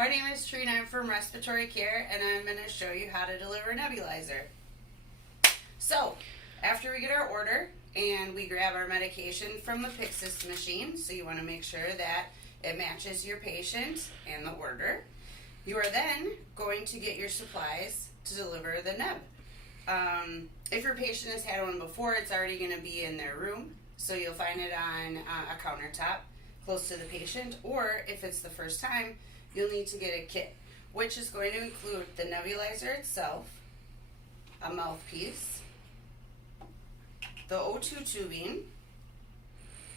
My name is Trina. I'm from Respiratory Care, and I'm going to show you how to deliver a nebulizer. So, after we get our order and we grab our medication from the Pyxis machine, so you want to make sure that it matches your patient and the order, you are then going to get your supplies to deliver the neb. If your patient has had one before, it's already going to be in their room, so you'll find it on a countertop close to the patient, or if it's the first time, you'll need to get a kit, which is going to include the nebulizer itself, a mouthpiece, the O2 tubing,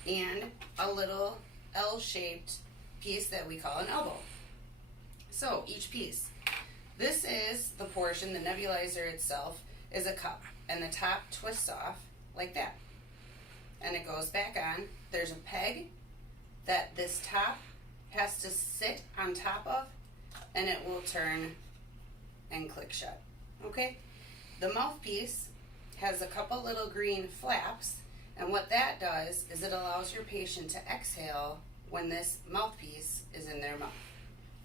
and a little L-shaped piece that we call an elbow. So each piece. This is the portion, the nebulizer itself is a cup, and the top twists off like that. And it goes back on. There's a peg that this top has to sit on top of, and it will turn and click shut. Okay? The mouthpiece has a couple little green flaps, and what that does is it allows your patient to exhale when this mouthpiece is in their mouth.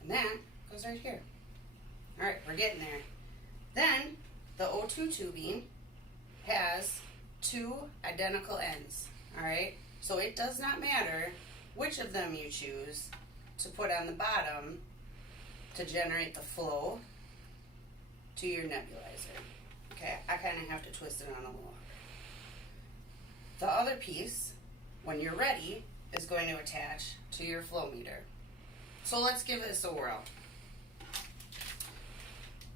And that goes right here. Alright, we're getting there. Then, the O2 tubing has two identical ends. Alright? So it does not matter which of them you choose to put on the bottom to generate the flow to your nebulizer. Okay, I kind of have to twist it on a little. The other piece, when you're ready, is going to attach to your flow meter. So let's give this a whirl.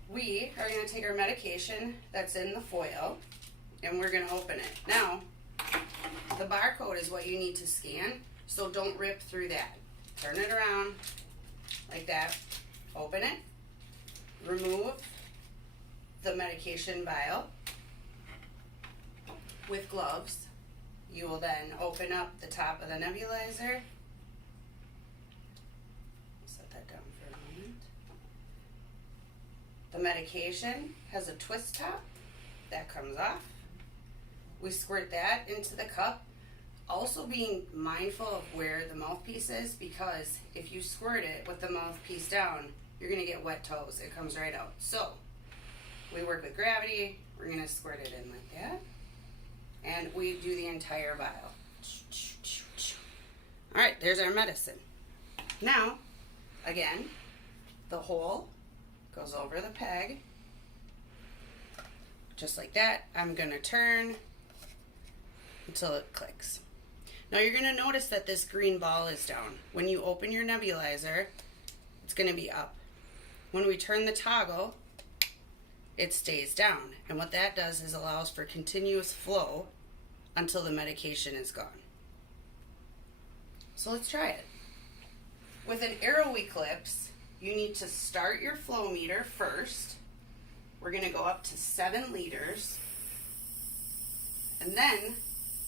We are going to take our medication that's in the foil, and we're going to open it. Now, the barcode is what you need to scan, so don't rip through that. Turn it around like that, open it, remove the medication vial with gloves. You will then open up the top of the nebulizer. Set that down for a moment. The medication has a twist top that comes off. We squirt that into the cup, also being mindful of where the mouthpiece is, because if you squirt it with the mouthpiece down, you're going to get wet toes. It comes right out. So we work with gravity. We're going to squirt it in like that, and we do the entire vial. Alright, there's our medicine. Now, again, the hole goes over the peg, just like that. I'm going to turn until it clicks. Now you're going to notice that this green ball is down. When you open your nebulizer, it's going to be up. When we turn the toggle, it stays down. And what that does is allows for continuous flow until the medication is gone. So let's try it. With an aeroeclipse, you need to start your flow meter first. We're going to go up to 7 liters. And then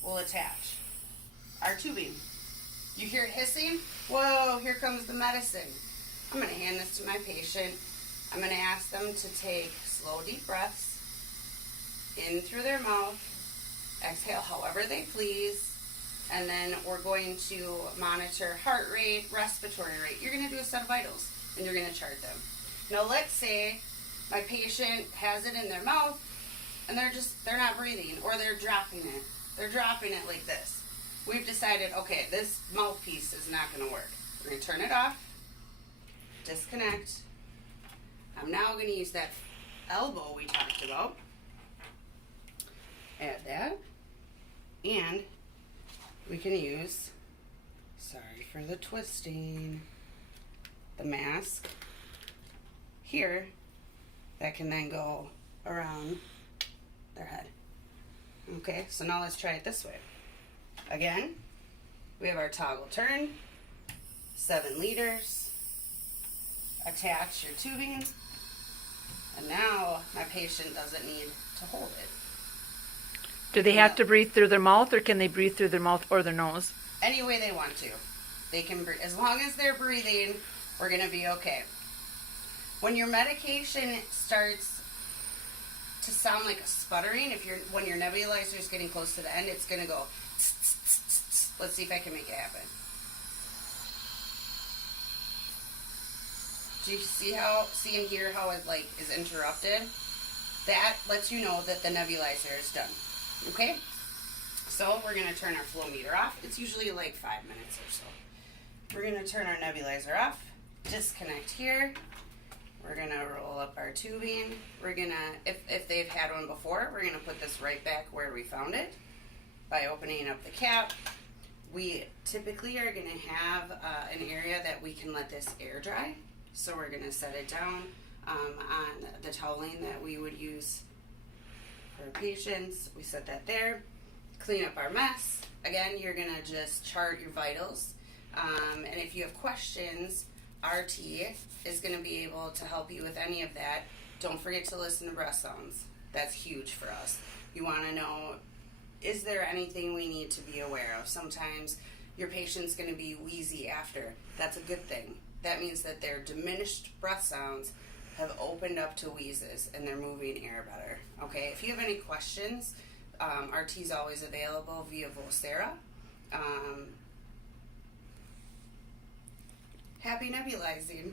we'll attach our tubing. You hear it hissing? Whoa, here comes the medicine. I'm going to hand this to my patient. I'm going to ask them to take slow, deep breaths in through their mouth, exhale however they please, and then we're going to monitor heart rate, respiratory rate. You're going to do a set of vitals, and you're going to chart them. Now let's say my patient has it in their mouth, and they're not breathing, or they're dropping it. They're dropping it like this. We've decided, okay, this mouthpiece is not going to work. We're going to turn it off, disconnect. I'm now going to use that elbow we talked about. Add that. And we can use, sorry for the twisting, the mask here that can then go around their head. Okay, so now let's try it this way. Again, we have our toggle turn, 7 liters, attach your tubing, and now my patient doesn't need to hold it. Do they have to breathe through their mouth, or can they breathe through their mouth or their nose? Any way they want to. They can breathe. As long as they're breathing, we're going to be okay. When your medication starts to sound like a sputtering, when your nebulizer is getting close to the end, it's going to go tss, tss, tss, tss. Let's see if I can make it happen. Do you see and hear how it like is interrupted? That lets you know that the nebulizer is done. Okay? So we're gonna turn our flow meter off. It's usually like 5 minutes or so. We're gonna turn our nebulizer off, disconnect here. We're gonna roll up our tubing. We're gonna, if they've had one before, we're gonna put this right back where we found it by opening up the cap. We typically are gonna have an area that we can let this air dry. So we're gonna set it down on the toweling that we would use for patients. We set that there. Clean up our mess. Again, you're gonna just chart your vitals. And if you have questions, RT is gonna be able to help you with any of that. Don't forget to listen to breath sounds. That's huge for us. You wanna know, is there anything we need to be aware of? Sometimes your patient's gonna be wheezy after. That's a good thing. That means that their diminished breath sounds have opened up to wheezes and they're moving air better. Okay, if you have any questions, RT's always available via Vocera. Happy nebulizing.